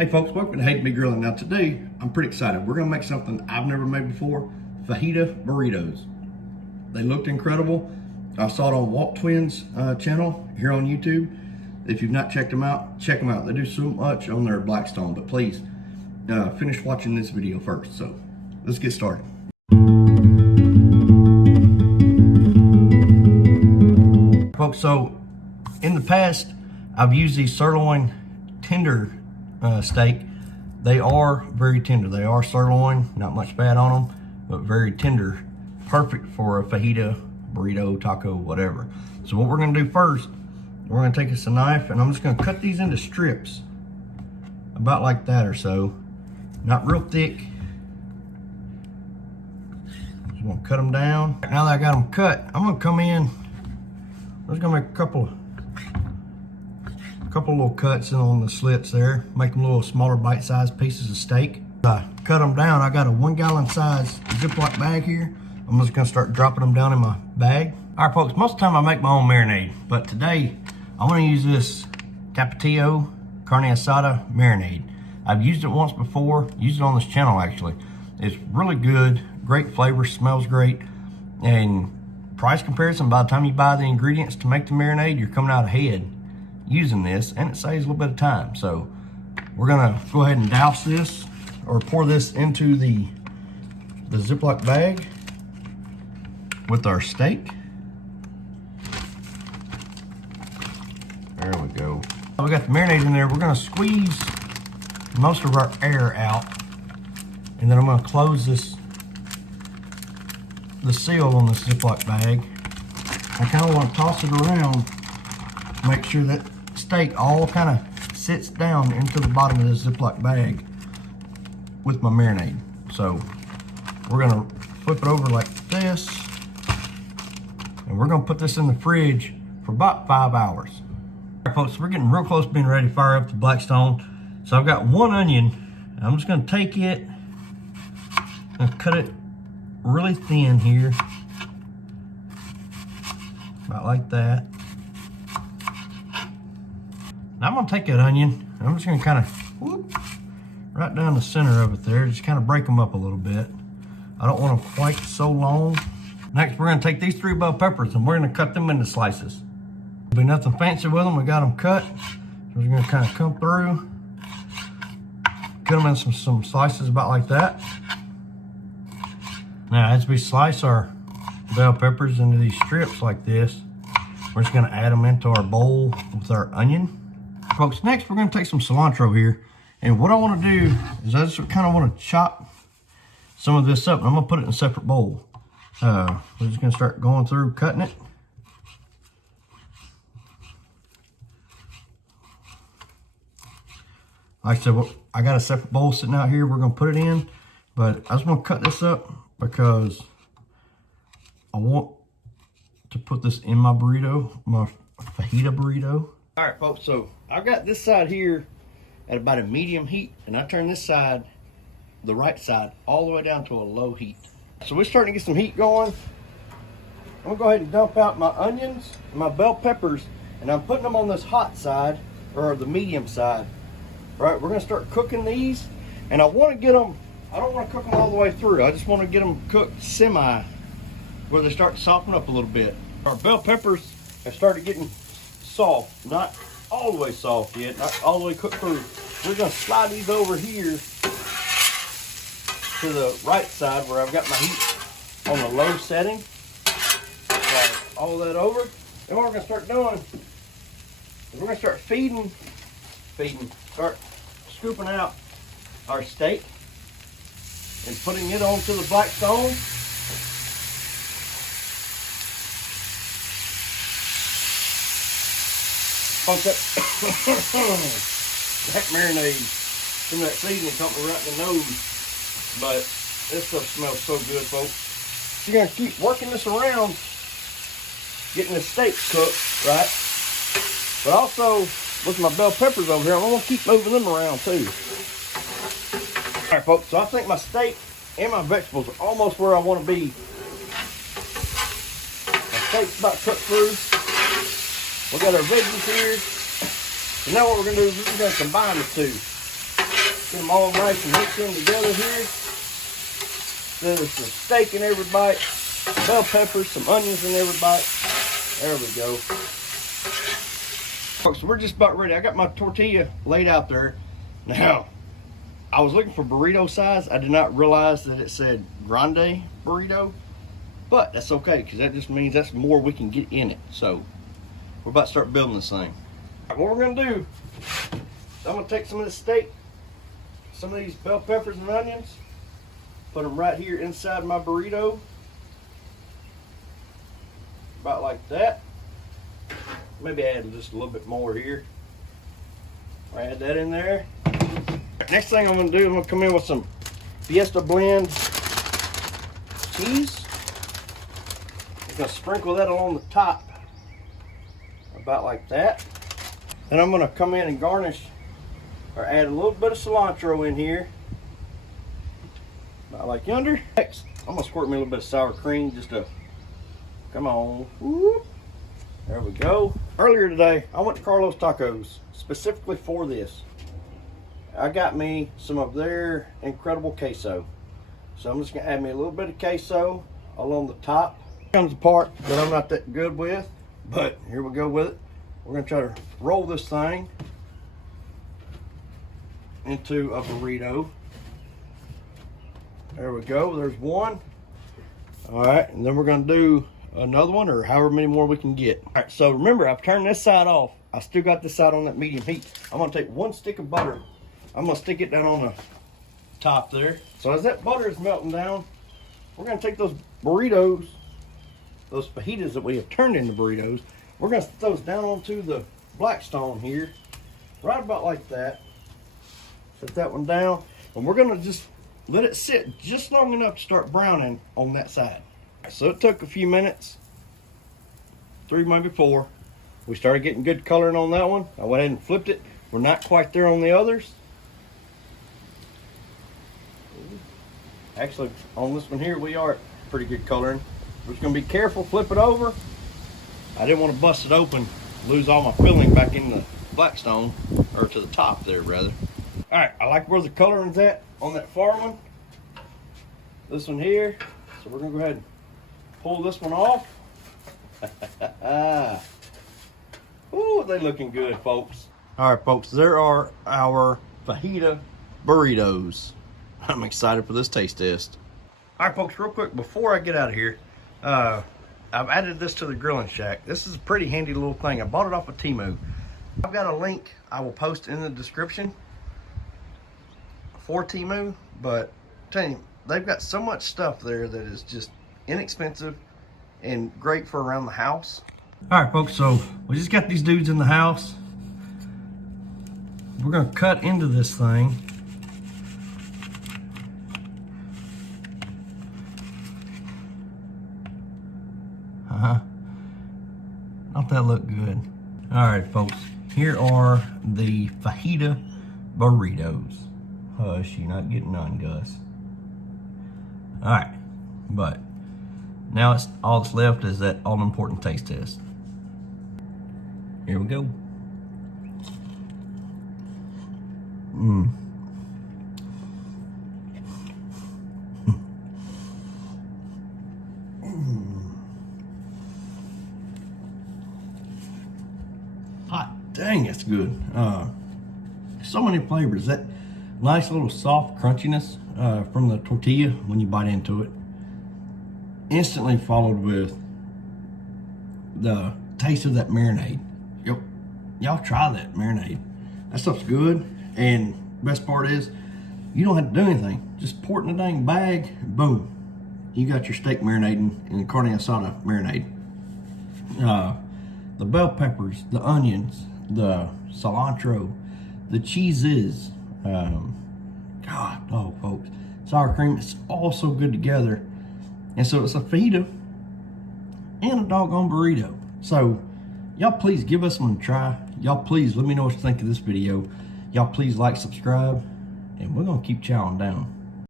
Hey folks, welcome to Hate Me Grilling. Now today, I'm pretty excited. We're gonna make something I've never made before, Fajita Burritos. They looked incredible. I saw it on Walt Twins channel here on YouTube. If you've not checked them out, check them out. They do so much on their Blackstone, but please finish watching this video first. So let's get started. Folks, so in the past, I've used these sirloin tender steak. They are very tender. They are sirloin, not much fat on them, but very tender. Perfect for a fajita, burrito, taco, whatever. So what we're gonna do first, we're gonna take us a knife and I'm just gonna cut these into strips, about like that or so. Not real thick. Just gonna cut them down. Now that I got them cut, I'm gonna come in, I'm just gonna make a couple little cuts in on the slits there, make them little smaller bite-sized pieces of steak. I cut them down. I got a 1 gallon size ziploc bag here. I'm just gonna start dropping them down in my bag. All right, folks, most of the time I make my own marinade, but today I'm gonna use this Tapatio carne asada marinade. I've used it once before, used it on this channel actually. It's really good, great flavor, smells great, and price comparison, by the time you buy the ingredients to make the marinade, you're coming out ahead using this, and it saves a little bit of time. So we're gonna go ahead and douse this or pour this into the Ziploc bag with our steak. There we go. We got the marinade in there. We're gonna squeeze most of our air out, and then I'm gonna close the seal on this Ziploc bag. I kind of want to toss it around, make sure that steak all kind of sits down into the bottom of this Ziploc bag with my marinade. So we're gonna flip it over like this, and we're gonna put this in the fridge for about 5 hours. All right, folks, we're getting real close to being ready to fire up the Blackstone. So I've got 1 onion. I'm just gonna take it and cut it really thin here, about like that. Now I'm gonna take that onion, and I'm just gonna kind of whoop right down the center of it there, just kind of break them up a little bit. I don't want them quite so long. Next, we're gonna take these 3 bell peppers and we're gonna cut them into slices. There'll be nothing fancy with them, we got them cut. So we're gonna kind of come through, cut them in some slices about like that. Now, as we slice our bell peppers into these strips like this, we're just gonna add them into our bowl with our onion. Folks, next we're gonna take some cilantro here. And what I wanna do is I just kind of wanna chop some of this up, and I'm gonna put it in a separate bowl. We're just gonna start going through, cutting it. Like I said, I got a separate bowl sitting out here we're gonna put it in, but I just wanna cut this up because I want to put this in my burrito, my fajita burrito. All right, folks, so I've got this side here at about a medium heat, and I turn this side, the right side, all the way down to a low heat. So we're starting to get some heat going. I'm gonna go ahead and dump out my onions and my bell peppers, and I'm putting them on this hot side, or the medium side. All right, we're gonna start cooking these, and I wanna get them, I don't wanna cook them all the way through. I just wanna get them cooked semi, where they start to soften up a little bit. Our bell peppers have started getting soft, not all the way soft yet, not all the way cooked through. We're gonna slide these over here to the right side where I've got my heat on the low setting. Slide all that over. And what we're gonna start doing is we're gonna start start scooping out our steak and putting it onto the Blackstone. That marinade from that seasoning caught me right in the nose, but this stuff smells so good, folks. You're gonna keep working this around, getting the steak cooked, right? But also with my bell peppers over here, I'm gonna keep moving them around too. All right, folks, so I think my steak and my vegetables are almost where I want to be. My steak's about cooked through. We got our veggies here. So now what we're gonna do is we're gonna combine the two. Get them all nice and mixed in together here. Then there's some steak in every bite, bell peppers, some onions in every bite. There we go. So we're just about ready. I got my tortilla laid out there. Now, I was looking for burrito size. I did not realize that it said grande burrito, but that's okay because that just means that's more we can get in it. So we're about to start building this thing. All right, what we're gonna do, I'm gonna take some of this steak, some of these bell peppers and onions, put them right here inside my burrito, about like that. Maybe add just a little bit more here. Add that in there. Next thing I'm gonna do, I'm gonna come in with some Fiesta blend cheese. I'm gonna sprinkle that along the top, about like that. Then I'm gonna come in and garnish, or add a little bit of cilantro in here, about like yonder. Next, I'm gonna squirt me a little bit of sour cream, just to, come on. Whoop. There we go. Earlier today, I went to Carlos Tacos specifically for this. I got me some of their incredible queso. So I'm just gonna add me a little bit of queso along the top. Here comes the part that I'm not that good with, but here we go with it. We're gonna try to roll this thing into a burrito. There we go, there's one. All right, and then we're gonna do another one, or however many more we can get. All right, so remember, I've turned this side off. I still got this side on that medium heat. I'm gonna take one stick of butter. I'm gonna stick it down on the top there. So as that butter is melting down, we're gonna take those burritos, those fajitas that we have turned into burritos, we're gonna set those down onto the blackstone here, right about like that. Set that one down, and we're gonna just let it sit just long enough to start browning on that side. So it took a few minutes, 3 maybe 4. We started getting good coloring on that one. I went ahead and flipped it. We're not quite there on the others. Actually, on this one here, we are pretty good coloring. We're just gonna be careful, flip it over. I didn't want to bust it open, lose all my filling back in the blackstone, or to the top there rather. All right, I like where the coloring's at on that far one. This one here. So we're gonna go ahead and pull this one off. Ooh, they looking good, folks. All right, folks, there are our fajita burritos. I'm excited for this taste test. All right, folks, real quick, before I get out of here, I've added this to the grilling shack. This is a pretty handy little thing. I bought it off of Temu. I've got a link I will post in the description for Temu, but I'm telling you, they've got so much stuff there that is just inexpensive and great for around the house. All right, folks, so we just got these dudes in the house. We're gonna cut into this thing. Don't that look good? All right, folks, here are the fajita burritos. Hush, you're not getting none, Gus. All right, but now it's all that's left is that all-important taste test. Here we go. Hot dang, it's good. So many flavors. That nice little soft crunchiness from the tortilla when you bite into it, instantly followed with the taste of that marinade. Y'all try that marinade. That stuff's good, and best part is you don't have to do anything. Just pour it in a dang bag, boom. You got your steak marinating and carne asada marinade. The bell peppers, the onions, the cilantro, the cheeses. God, oh folks, sour cream, it's all so good together. And so it's a fajita and a doggone burrito. So y'all please give us one a try. Y'all please let me know what you think of this video. Y'all please like, subscribe, and we're gonna keep chowing down.